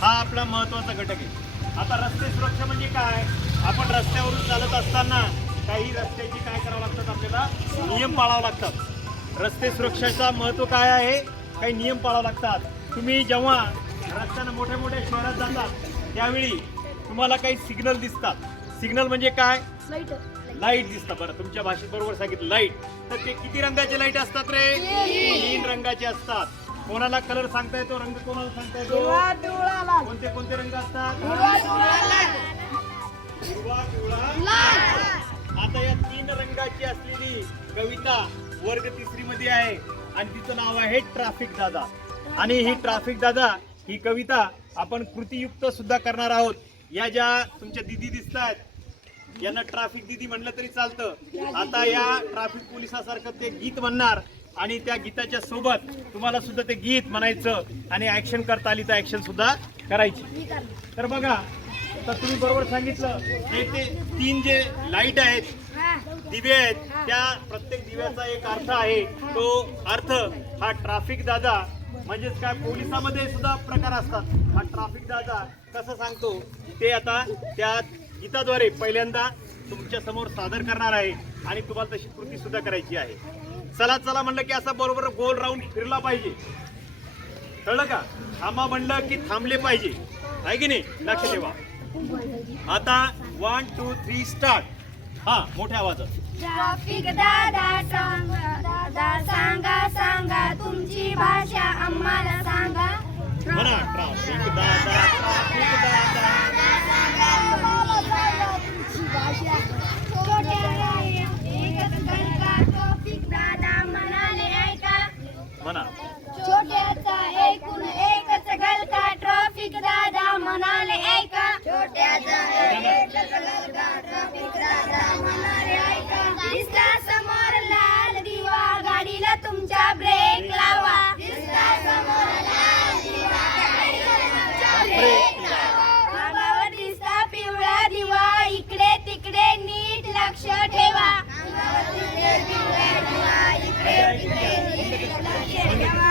हा आपला महत्त्वाचा घटक आहे. आता रस्ते सुरक्षा म्हणजे काय? आपण रस्त्यावरून चालत असताना काही रस्त्याची काय करावं लागतात आपल्याला? नियम पाळावं लागतात. रस्ते सुरक्षेचा महत्त्व काय आहे? काही नियम पाळावं लागतात. तुम्ही जेव्हा रस्त्यानं मोठ्या मोठ्या शहरात जातात त्यावेळी तुम्हाला काही सिग्नल दिसतात. सिग्नल म्हणजे काय? लाइट दिसतं बरं. तुमच्या भाषेत बरोबर सांगितलं. लाइट तर ते किती रंगाचे लाइट असतात रे? तीन रंगाचे असतात. कोणाला कलर सांगता येतो? रंग कोणाला सांगता येतो? कोणते कोणते रंग असतात? हिरवा पिवळा आता या तीन रंगाची असलेली कविता वर्ग तिसरी मध्ये आहे. आणि तिचं नाव आहे ट्रॅफिक दादा. आणि ही ट्रॅफिक दादा ही कविता आपण कृतीयुक्त सुद्धा करणार आहोत. या ज्या तुमच्या दिदी दिसत आहेत यांना ट्रॅफिक दिदी म्हणलं तरी चालतं. आता या ट्रॅफिक पोलिसासारखं ते गीत म्हणणार. आणि त्या गीताच्या सोबत तुम्हाला सुद्धा ते गीत म्हणायचं आणि ऍक्शन करता आली तर ऍक्शन सुद्धा करायची. तर बघा तर तुम्ही बरोबर सांगितलं हे ते तीन जे लाइट आहेत दिवे आहेत त्या प्रत्येक दिव्याचा एक अर्थ आहे. तो अर्थ हा ट्राफिक दादा म्हणजेच काय पोलिसामध्ये सुद्धा प्रकार असतात. हा ट्राफिक दादा कसं सांगतो ते आता त्या गीताद्वारे पहिल्यांदा तुमच्यासमोर सादर करणार आहे आणि तुम्हाला तशी कृती सुद्धा करायची आहे. चला चला म्हणलं की असा बरोबर गोल राऊंड फिरला पाहिजे. कळलं का? थांबा म्हणलं की थांबले पाहिजे. आहे की नाही? लक्ष ठेवा. आता वन टू थ्री स्टार्ट हा मोठ्या आवाजात. ट्रॅफिक दादा सांगा दादा सांगा सांगा तुमची भाषा आम्हाला सांगा. म्हणा ट्रॅफिक दादा ट्रॅफिक दादा म्हणाले ऐका म्हणा छोट्याचा एकूण एकच गलका ट्रॅफिक दादा म्हणाले ऐका छोट्याचा एकच गलका ट्रॅफिक दादा म्हणाले ऐका दिसला समोर लाल दिवा गाडीला तुमच्या ब्रेक लावा दिसला समोर लाल दिवा गाडीला तुमच्या ब्रेक लावा अंगावर दिसता पिवळा दिवा इकडे तिकडे नीट लक्ष ठेवा अंगावर दिसता पिवळा दिवा इकडे तिकडे नीट लक्ष ठेवा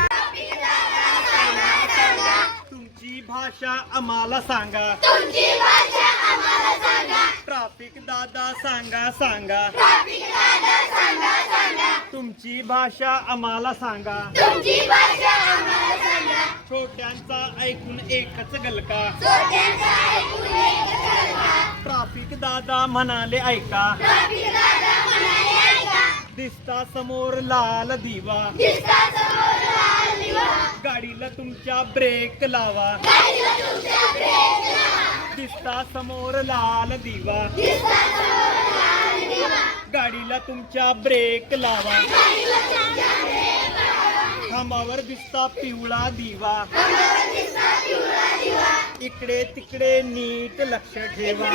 तुमची भाषा आम्हाला सांगा. तुमची भाषा आम्हाला सांगा. ट्रॅफिक दादा सांगा सांगा. ट्रॅफिक दादा सांगा सांगा. तुमची भाषा आम्हाला सांगा. तुमची भाषा आम्हाला सांगा. छोट्यांचा ऐकून एकच गलका. छोट्यांचा ऐकून एकच गलका. ट्रॅफिक दादा म्हणाले ऐका. ट्रॅफिक दादा म्हणाले ऐका. दिसता समोर लाल दिवा. दिसता समोर लाल दिवा गाडीला तुमच्या ब्रेक लावा. गाडीला तुमच्या ब्रेक लावा. दिसता समोर लाल दिवा. दिसता समोर लाल दिवा. गाडीला तुमच्या ब्रेक लावा. गाडीला तुमच्या ब्रेक लावा. खांबावर दिसता पिवळा दिवा. अंगावर दिसता पिवळा दिवा. इकडे तिकडे नीट लक्ष ठेवा.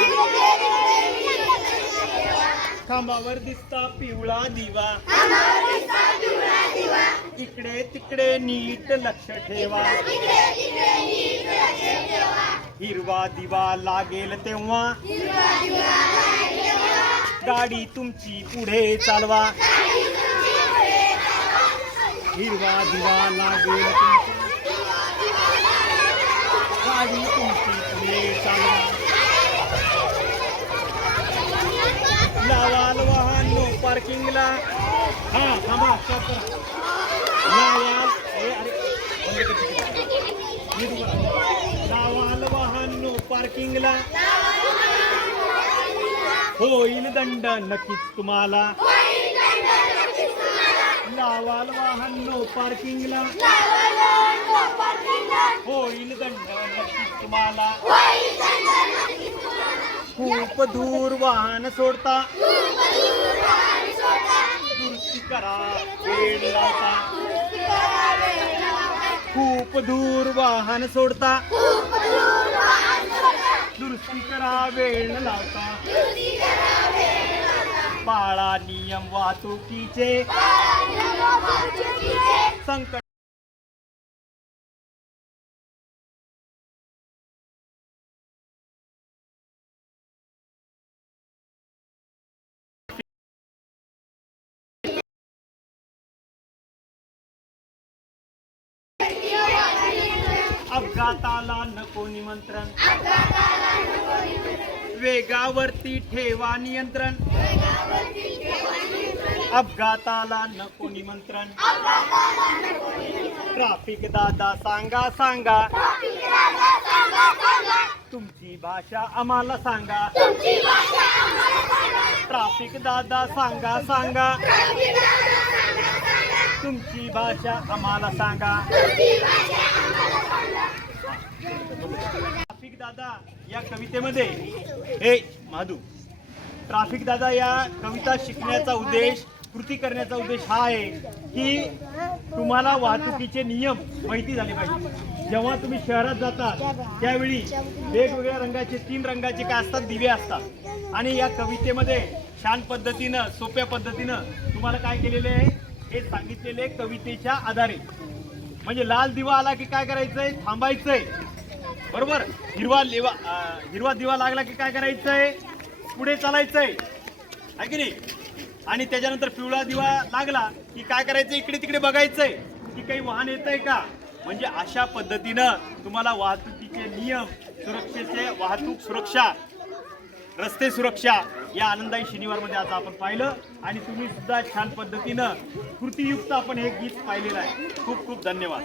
खांबावर दिसता पिवळा दिवा. इकडे तिकडे नीट लक्ष ठेवा. इकडे तिकडे नीट लक्ष ठेवा. हिरवा दिवा लागेल तेव्हा. गाडी तुमची पुढे चालवा. हिरवा दिवा लागेल तुमच्या गाडी तुमची पुढे चालवा लावाल वाहन नो पार्किंगला हा थांबा stop करा. लावाल ए, अरे, बंद कर तिकीट. नीट उभं राहा. लावाल वाहन नो पार्किंगला. होईल दंड नक्कीच तुम्हाला. लावाल वाहन नो पार्किंगला होईल दंड नक्कीच तुम्हाला. खूप दूर वाहन सोडता. दुरुस्ती करा वेळ लावता. खूप दूर वाहन सोडता. दुरुस्ती करा वेळ न लावता पाळा नियम वाहतुकीचे. संकट अपघाताला नको निमंत्रण. वेगावरती ठेवा नियंत्रण. अपघाताला नको निमंत्रण. ट्राफिक दादा सांगा सांगा. तुमची भाषा आम्हाला सांगा. ट्राफिक दादा सांगा सांगा. तुमची भाषा आम्हाला सांगा ट्राफिक दादा या कवितेमध्ये. हे माधू ट्राफिक दादा या कविता शिकण्याचा उद्देश कृती करण्याचा उद्देश हा आहे की तुम्हाला वाहतुकीचे नियम माहिती झाले पाहिजे. जेव्हा तुम्ही शहरात जाता त्यावेळी वेगवेगळ्या रंगाचे तीन रंगाचे काय असतात? दिवे असतात. आणि या कवितेमध्ये छान पद्धतीनं सोप्या पद्धतीनं तुम्हाला काय केलेले आहे? हे सांगितलेले कवितेच्या आधारे. म्हणजे लाल दिवा आला की काय करायचंय? थांबायचंय. बरोबर. हिरवा लेवा हिरवा दिवा लागला की काय करायचंय? पुढे चालायचंय. आहे की नाही? आणि त्याच्यानंतर पिवळा दिवा लागला की काय करायचं इकडे तिकडे बघायचंय की काही वाहन येतंय का? म्हणजे अशा पद्धतीनं तुम्हाला वाहतुकीचे नियम सुरक्षेचे वाहतूक सुरक्षा रस्ते सुरक्षा या आनंदाई शनिवारमध्ये आता आपण पाहिलं. आणि तुम्ही सुद्धा छान पद्धतीनं कृतीयुक्त आपण हे गीत पाहिलेलं आहे. खूप खूप धन्यवाद.